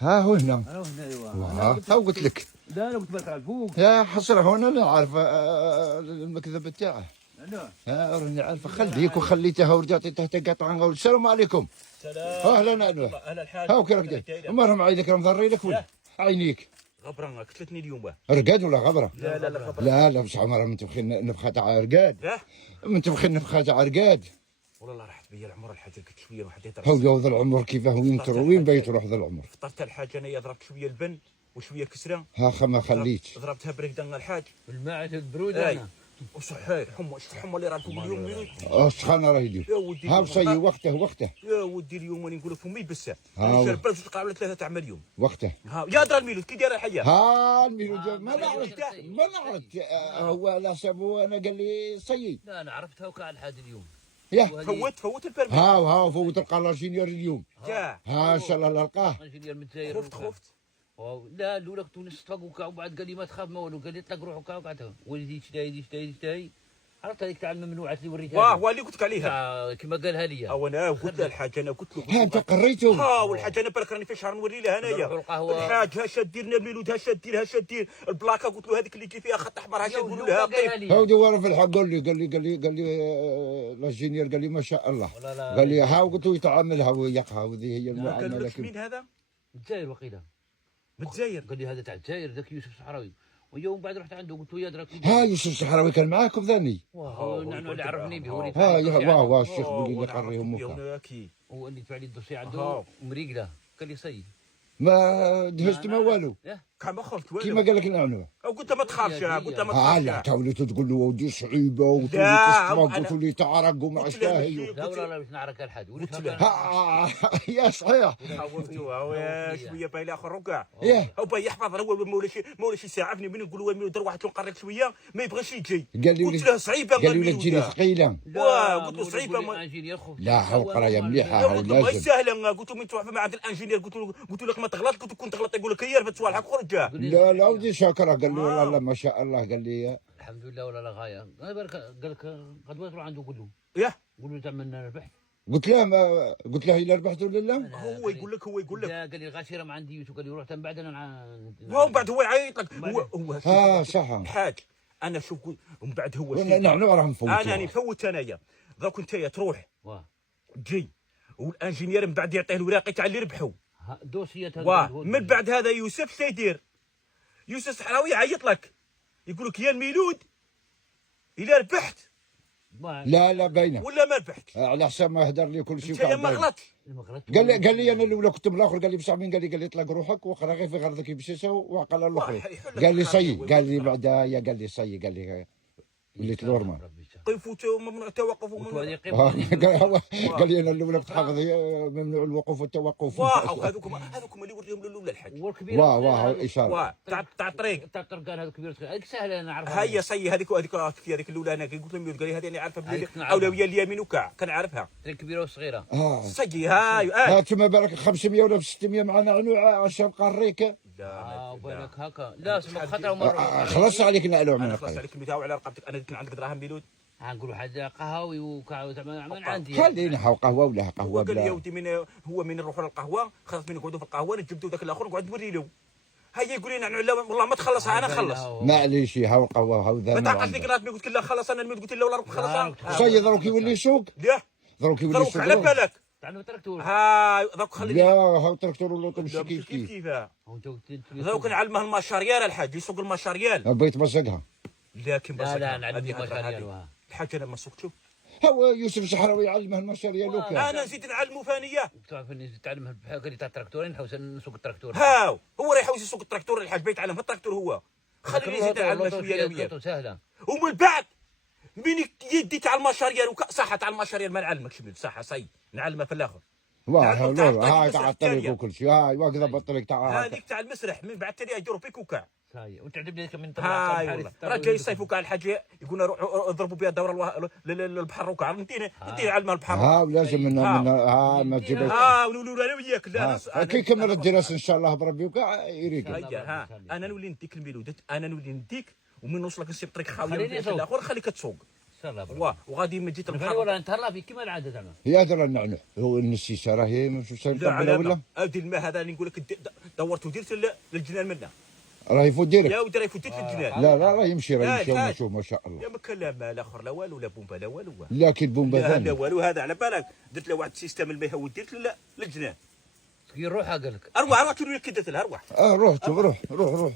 ها هو هنا. انا هنا ايوا. ها قلت لك. لا انا كنت باقي على فوق. يا حسره هو انا عارف المكذب تاعه. انا راني عارفه خليك وخليتها ورجعتي تحت قطعه نقول السلام عليكم. سلام. اهلا اهلا الحاج. هاو كي راك مرهم عينيك راه مضري لك ولا عينيك غبره قتلتني اليوم. رقاد ولا غبره؟ لا غبره. لا بصح عمرها من تبخي نفخه تاع رقاد. من تبخي نفخه تاع رقاد. والله راحت بيا العمر الحاجه قلت شويه وحديت. هو ذا العمر كيفاه وين بيت روح ذا العمر. فطرت الحاجه انايا ضربت شويه البن وشويه كسره. ها ما خليتش. ضربتها بريكدان الحاج. الماعز البروده انا. وصحيح الحمى اللي راكم اليوم. السخانه راه يدير. ها وصي وقته. يا ودي اليوم راني نقول لك فمي بسه. شرب جوج دقائق ولا ثلاثه تاع مليون. وقته. ها يا درا الميلود كي داير الحياه. ها الميلود ما نعرف هو على حسابه انا قال لي صيي. لا انا عرفتها وكاع لحد اليوم. يا فوت البرمي. ها فوت القلاشينير اليوم. ها ان شاء الله نلقاه. خفت. لا الاولى كنت نصفق وكاع وبعد قال لي ما تخاف ما والو قال لي طلق روحك وقعدها وليدي اشتهي عرفت هذيك تاع الممنوعات اللي وريتها. واه اللي قلت لك عليها كما قالها لي. او انا قلت لها الحاج انا قلت له. ها انت قريته. والحاج انا بالك راني في شهر نوري لها انايا. الحاج هاش دير ميلود هاش دير البلاكه قلت له هذيك اللي يجي فيها خط احمر هاش نقولوا لها قيف. هاو دوار في الحق قال لي الانجينير قال لي ما شاء الله. قال لي ها قلت له يتعاملها ويقها وذي هي المعامله. قال لك مين هذا؟ من الجزائر وقيله. من الجزائر. قال لي هذا تاع الجزائر ذاك يوسف الصحراوي. ويوم بعد رحت عنده قلت له يا دراك. ها يوسف الصحراوي كان معاكم ثاني. نحن اللي عرفني به. ها الشيخ بولي اللي قريهم مكا. هو اللي دفع لي الدوسي عنده مريقله قال لي صيد. ما دهشت ما والو. كان ما خفت والو. كيما قال لك نعنوع. قلت ما تخافش قلت ما تخافش. لا تولي تقول له ودي صعيبه وتولي تعرق وما شتاهي. لا باش نعرق الحد. يا صحيح. حاولتوا شويه باي الاخر وكاع. هو باي يحفظ هو مولا شي ساعه من نقول له دير واحد نقريك شويه ما يبغاش يجي. قلت له صعيبه. قال لي تجيني ثقيله. قلت له صعيبه. لا هو قرايه مليحه هاي لازم. ما سهله قلت له من تروح مع الانجينير قلت له ما تغلط كنت تغلط يقول لك هي بتصوالحك خرج. لا ودي شاكره قال لي والله ما شاء الله قال لي الحمد لله ولا لا غايه. انا بالك قال لك غدوه تروح عنده قول له. قول له تعملنا ربحت. قلت له الا ربحت ولا لا؟ هو يقول لك قال لي غاشره ما عندي يوسف قال لي روح من بعد انا ومن بعد هو يعيط لك. هو صح الحاج انا شوف ومن بعد هو نحن راه نفوت. انا نفوت انايا ذاك انت تروح تجي والانجينير من بعد يعطيه الوراقي تاع اللي ربحوا دوسيات. من بعد هذا يوسف شنو يدير؟ يوسف الصحراوي يعيط لك يقول لك يا الميلود الا ربحت. لا باينه ولا ما ربحت على حساب ما هدر لي كل شيء. انت ما غلطتش. قال لي انا الاولى كنت بالاخر قال لي بصح مين قال لي اطلق روحك واقرا غير في غرضك بشيشه وعقل الاخر. قال لي صي قال لي بعدا قال لي صي قال لي وليت لورمان قفوا ممنوع التوقف قال لي انا الاولى كنت حافظ ممنوع الوقوف والتوقف. هذوكم اللي وريهم الاولى الحاج. الاشاره تاع الطريق تاع الطرقان هذوك كبير هذيك سهله انا عارفها. هيا صي هذيك الاولى انا قلت لهم قال لي هذه انا عارفها اولويه اليمين وكاع كان عارفها. كبيره وصغيره. صي هاي تما بالك 500 ولا 600 معنا عنوع عشان قريك. لا بالك هكا لا اسمع خطره مره. خلص عليك نعلو من خلص عليك المتاع على رقبتك. انا قلت عندك دراهم ميلود نقولوا حاجه قهاوي وكاع من عندي. خلينا قهوه ولا قهوه. قال لي يا ودي هو من نروحوا للقهوه خلاص من نقعدوا في القهوه نجبدوا ذاك الاخر نقعد نوري له. هيا يقول لنا والله ما تخلصها انا خلص. معليش هاو القهوه هاو ذا. ما تعقلش لي قرات قلت له خلص انا قلت له ولا خلصها. صي دروك يولي سوق. لا دروك يولي سوق على بالك. تعلم تركتور. ذاك خلي. لا هاو تركتور ولا تمشي كيف. ذوك نعلمه المشاريال الحاج يسوق المشاريال. بغيت مسقها. لكن لا نعلم المشاريال. الحاج انا ما سوقتو. هو يوسف الصحراوي يعلمه المشاريال وكا. انا نزيد نعلمه ثانيه. تعرف اني تعلمها قال لي تاع التراكتورين نحوس نسوق التراكتور. هو راح يحوس يسوق التراكتور الحاج بيتعلم في التراكتور هو. خليني نزيد نعلمه شويه سهله. ومن بعد من يدي تاع المشاريال صح تاع المشاريال ما نعلمكش صح صي نعلمه في الاخر. هاي تاع الطريق وكل شيء هاي واقفه بالطريق تاع هذيك تاع المسرح من بعد تاني يديروا بيك وكاع. هاي وتعجبني لك من هاي راه جاي يصيفوا كاع الحاج يقولنا روحوا اضربوا بها الدوره للبحر وكاع انت علمها البحر. لازم من ما تجيبش. ونولوا انا وياك. لا كي كمل الدراسه ان شاء الله بربي وكاع يريق. انا نولي نديك الميلودات انا نولي نديك ومن نوصلك نسيب طريق خاويه في الاخر خليك تسوق. شاء الله وغادي ما جيت نبقى ولا نتهلا في كما العاده زعما يا هذا النعنع هو النسيسه راهي مش ولا هادي الماء هذا اللي نقول لك دورته درت للجنان منا راه يفوت ديريكت يا ودي راه يفوت للجنان لا راه يمشي راه يمشي ونشوف ما شاء الله يا ما كان لا ماء لا اخر لا والو لا بومبا لا والو لكن بومبا لا ثاني والو هذا على بالك درت له واحد السيستم الماء هو درت للجنان كي روحها قال لك اروح تولي كي درت لها اروح روح شوف روح